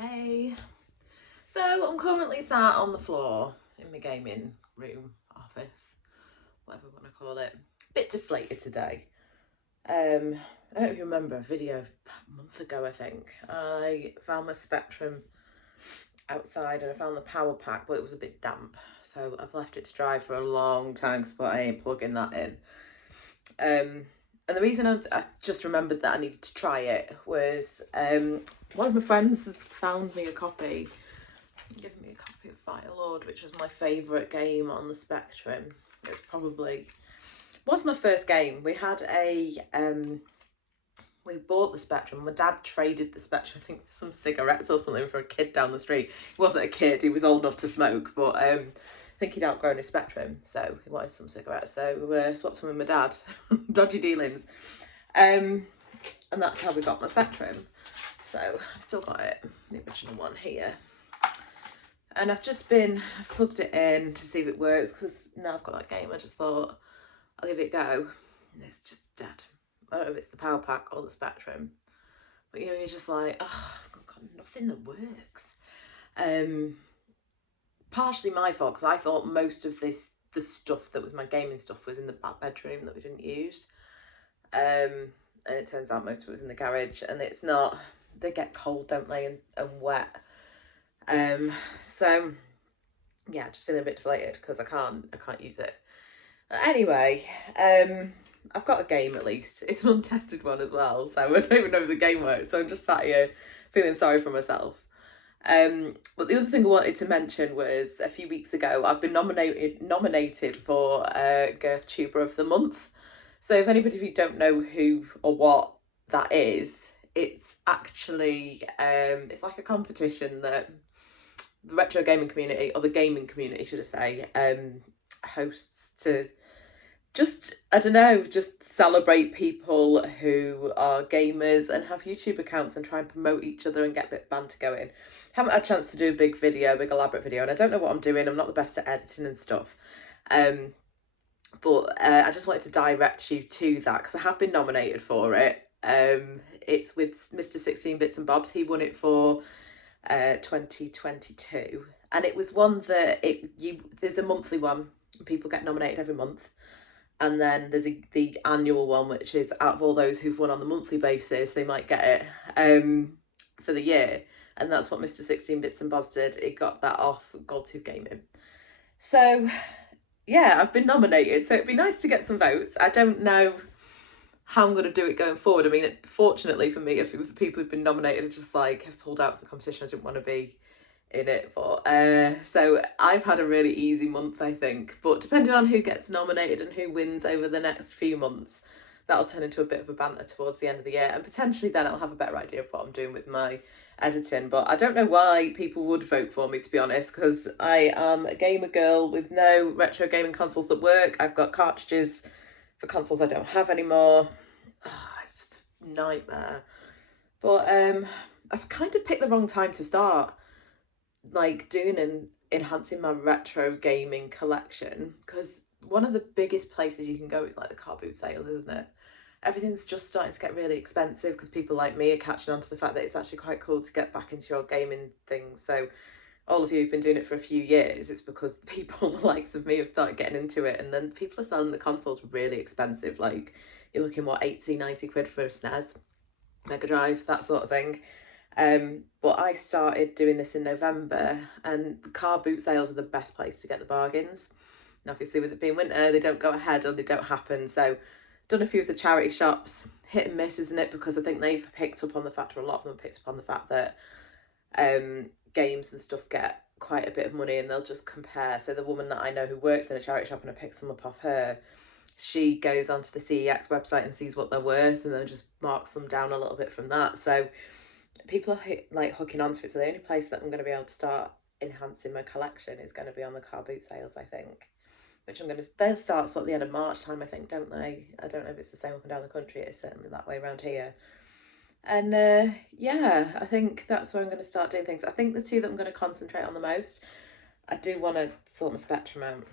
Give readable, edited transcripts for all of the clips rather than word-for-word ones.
Hey, so I'm currently sat on the floor in my gaming room, office, whatever you want to call it. Bit deflated today. I don't know if you remember a video a month ago, I think. I found my Spectrum outside and I found the power pack, but it was a bit damp. So I've left it to dry for a long time because I thought I ain't plugging that in. And the reason I just remembered that I needed to try it was one of my friends has found me a copy, given me a copy of Firelord, which was my favourite game on the Spectrum. It's probably was my first game. We had we bought the Spectrum. My dad traded the Spectrum, I think, for some cigarettes or something for a kid down the street. He wasn't a kid, he was old enough to smoke, but I think he'd outgrown his Spectrum, so he wanted some cigarettes. So we swapped some with my dad. Dodgy dealings. And that's how we got my Spectrum. So I've still got it, the original one here. And I've plugged it in to see if it works, because now I've got that game, I just thought I'll give it a go. And it's just dead. I don't know if it's the power pack or the Spectrum, but you know, you're just like, oh, I've got nothing that works. Partially my fault, because I thought most of the stuff that was my gaming stuff was in the back bedroom that we didn't use. And it turns out most of it was in the garage, and it's not. They get cold, don't they, and wet. So yeah, just feeling a bit deflated because I can't use it. Anyway, I've got a game at least. It's an untested one as well, so I don't even know if the game works. So I'm just sat here feeling sorry for myself. But the other thing I wanted to mention was a few weeks ago I've been nominated for GerfTuber of the Month. So if anybody of you don't know who or what that is, it's actually it's like a competition that the retro gaming community, or the gaming community should I say, hosts to just, I don't know, just celebrate people who are gamers and have YouTube accounts and try and promote each other and get a bit of banter going. Haven't had a chance to do a big elaborate video, and I don't know what I'm doing. I'm not the best at editing and stuff. But I just wanted to direct you to that because I have been nominated for it. It's with Mr. 16 Bits and Bobs. He won it for 2022, and it was one that there's a monthly one. People get nominated every month, and then there's the annual one, which is out of all those who've won on the monthly basis, they might get it for the year, and that's what Mr. 16 Bits and Bobs did. He got that off GoldTooth Gaming. So yeah, I've been nominated, so it'd be nice to get some votes. I don't know how I'm going to do it going forward. I mean, fortunately for me, if the people who've been nominated are just like have pulled out of the competition, I didn't want to be in it. But so I've had a really easy month, I think. But depending on who gets nominated and who wins over the next few months, that'll turn into a bit of a banter towards the end of the year, and potentially then I'll have a better idea of what I'm doing with my editing. But I don't know why people would vote for me, to be honest, because I am a gamer girl with no retro gaming consoles that work. I've got cartridges for consoles I don't have anymore. Oh, it's just a nightmare. But I've kind of picked the wrong time to start like doing and enhancing my retro gaming collection, because one of the biggest places you can go is like the car boot sales, isn't it? Everything's just starting to get really expensive because people like me are catching on to the fact that it's actually quite cool to get back into your gaming things. So all of you who've been doing it for a few years, it's because people the likes of me have started getting into it, and then people are selling the consoles really expensive. Like you're looking, what, 80-90 quid for a SNES, Mega Drive, that sort of thing. But I started doing this in November, and car boot sales are the best place to get the bargains. And obviously with it being winter, they don't go ahead or they don't happen. So done a few of the charity shops, hit and miss, isn't it? Because I think they've picked up on the fact, or a lot of them picked up on the fact that games and stuff get quite a bit of money, and they'll just compare. So the woman that I know who works in a charity shop, and I picked some up off her, she goes onto the CEX website and sees what they're worth, and then just marks them down a little bit from that. So people are like hooking onto it. So the only place that I'm going to be able to start enhancing my collection is going to be on the car boot sales, I think. Which they'll start sort of the end of March time, I think, don't they? I don't know if it's the same up and down the country. It's certainly that way around here. And yeah, I think that's where I'm going to start doing things. I think the two that I'm going to concentrate on the most, I do want to sort my Spectrum out.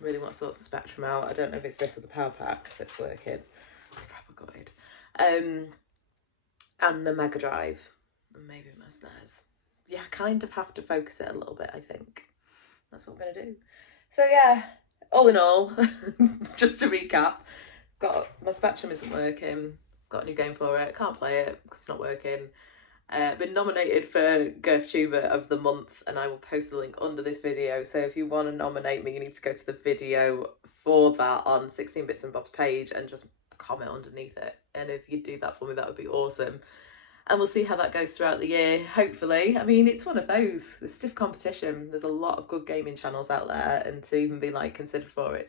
I really want to sort the Spectrum out. I don't know if it's this or the power pack that's working. I'm proper gutted. And the Mega Drive, and maybe my SNES. yeah, kind of have to focus it a little bit, I think. That's what I'm going to do. So yeah, all in all, just to recap, my Spectrum isn't working, got a new game for it, can't play it because it's not working. Been nominated for GerfTuber of the month, and I will post the link under this video. So if you want to nominate me, you need to go to the video for that on 16 Bits and Bob's page and just comment underneath it. And if you do that for me, that would be awesome. And we'll see how that goes throughout the year, hopefully. I mean, it's one of those, there's stiff competition. There's a lot of good gaming channels out there, and to even be like considered for it,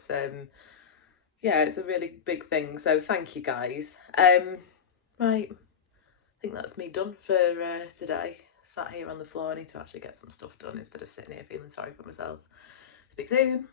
yeah, it's a really big thing. So thank you guys. Right, I think that's me done for today. Sat here on the floor, I need to actually get some stuff done instead of sitting here feeling sorry for myself. Speak soon.